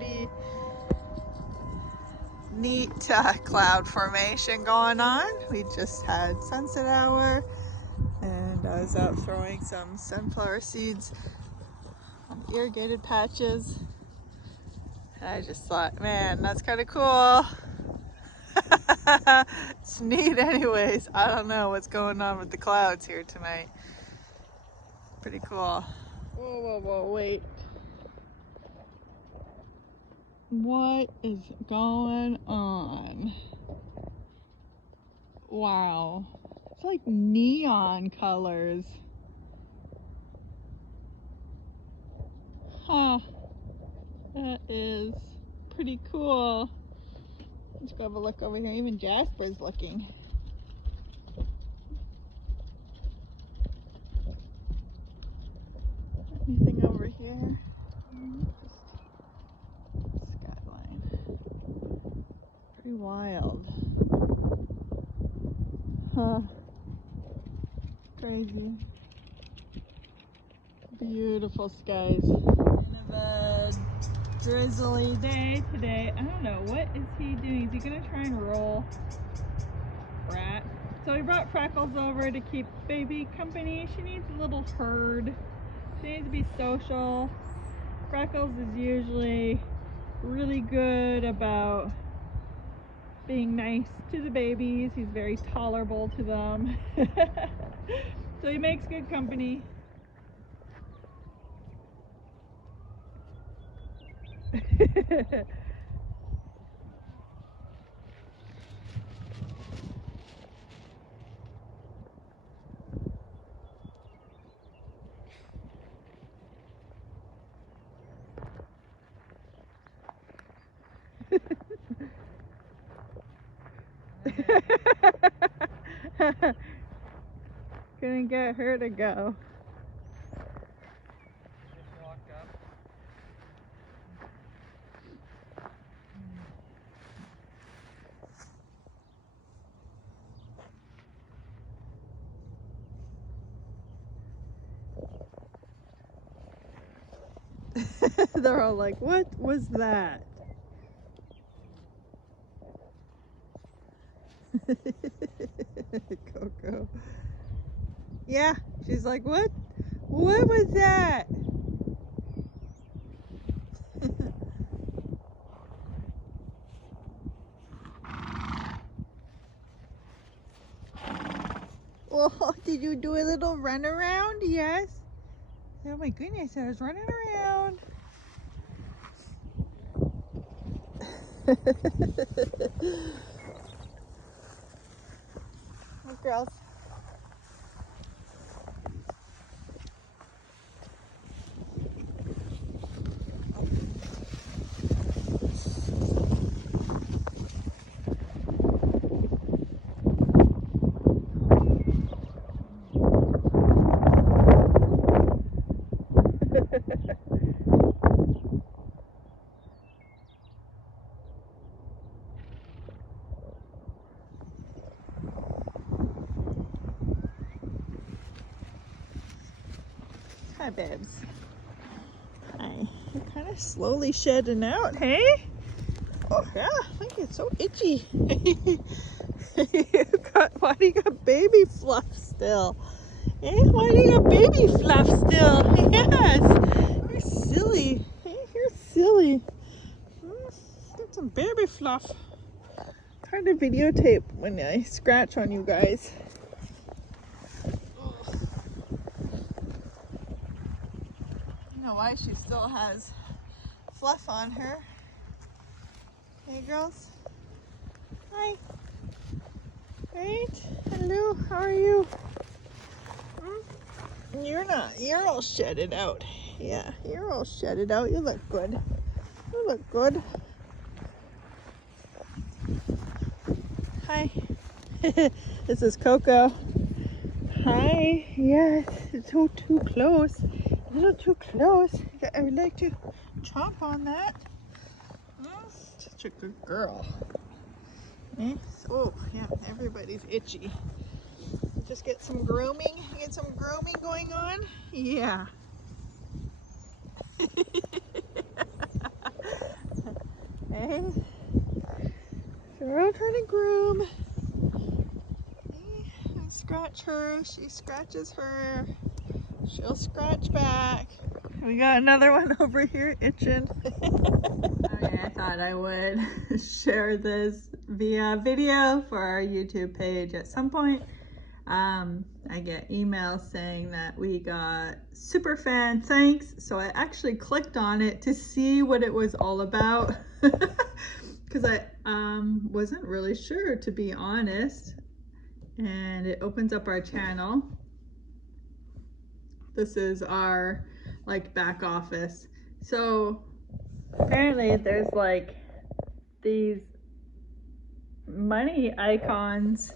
pretty neat cloud formation going on. We just had sunset hour and I was out throwing some sunflower seeds on irrigated patches. And I just thought, man, that's kind of cool. It's neat anyways. I don't know what's going on with the clouds here tonight. Pretty cool. Whoa, whoa, whoa, wait. What is going on? Wow. It's like neon colors. Huh. That is pretty cool. Let's go have a look over here. Even Jasper's looking. Anything over here? Skyline. Pretty wild. Huh. Crazy. Beautiful skies. Kind of a drizzly day today. I don't know, what is he doing? Is he gonna try and roll Rat? So we brought Freckles over to keep baby company. She needs a little herd. She needs to be social. Freckles is usually really good about being nice to the babies. He's very tolerable to them. So he makes good company. Couldn't get her to go. Just walked up. They're all like, what was that? Coco. Yeah, she's like, what? What was that? Oh, did you do a little run around? Yes. Oh my goodness, I was running around. Hey, girls. Hi, babes. Hi. You're kind of slowly shedding out, hey? Oh, yeah. I think it's so itchy. Why do you got baby fluff still? Eh? Why do you got baby fluff still? Yes. You're silly. Hey, you're silly. Get some baby fluff. It's hard to videotape when I scratch on you guys. I don't know why she still has fluff on her. Hey, girls. Hi. Right? Hello, how are you? You're not. You're all shedded out. Yeah, you're all shedded out. You look good. You look good. Hi. This is Coco. Hi. Yes, it's so too close. A little too close. I would like to chomp on that. Such a good girl. Eh? Oh, yeah, everybody's itchy. Just get some grooming. Get some grooming going on. Yeah. morning. So we're all trying to groom. I scratch her, she scratches her, she'll scratch back. We got another one over here itching. Okay, I thought I would share this via video for our YouTube page at some point. I get emails saying that we got super fan thanks, so I actually clicked on it to see what it was all about because I wasn't really sure, to be honest. And it opens up our channel. This is our like back office. So apparently there's like these money icons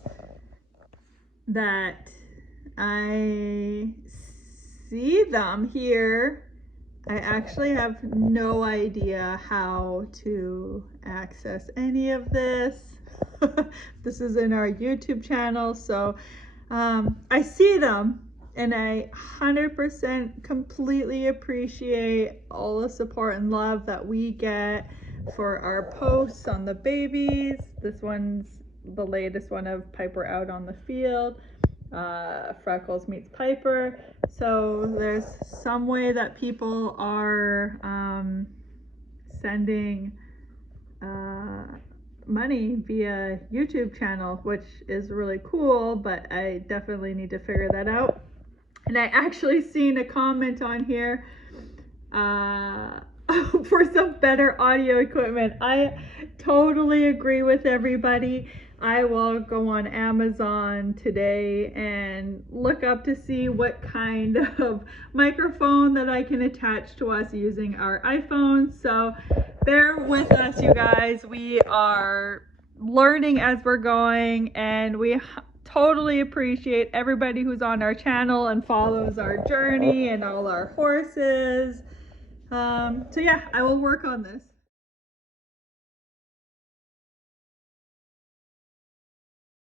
that I see them here. I actually have no idea how to access any of this. This is in our YouTube channel, so I see them and I 100% completely appreciate all the support and love that we get for our posts on the babies. This one's the latest one of Piper out on the field. Freckles meets Piper. So there's some way that people are sending money via YouTube channel, which is really cool, but I definitely need to figure that out. And I actually seen a comment on here for some better audio equipment. I totally agree with everybody. I will go on Amazon today and look up to see what kind of microphone that I can attach to us using our iPhones. So bear with us, you guys. We are learning as we're going, and we totally appreciate everybody who's on our channel and follows our journey and all our horses. So yeah, I will work on this.